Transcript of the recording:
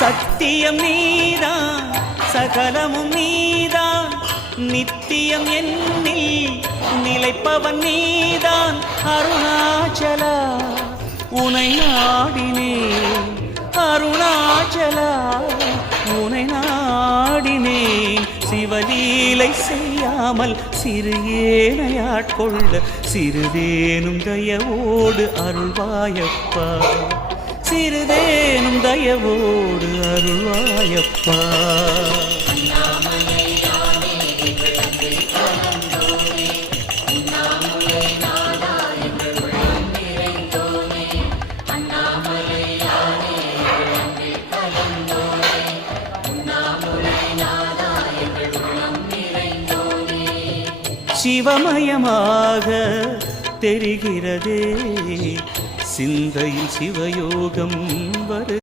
சத்தியம் நீதான் சகலமும் நீதான் நித்தியம் என்னில் நிலைப்பவன் நீதான் அருணாச்சலா உனை நாடினேன் அருணாச்சலா உனை நாடினேன் சிவலீலை செய்யாமல் சிறு ஏனையாட்கொள்ள சிறிதேனும் தயவோடு அருள்வாயப்பா சிறிதேனும் தயவோடு அருள்வாயப்பா சிவமயமாக தெரிகிறதே சிந்தையில் சிவயோகம் வரு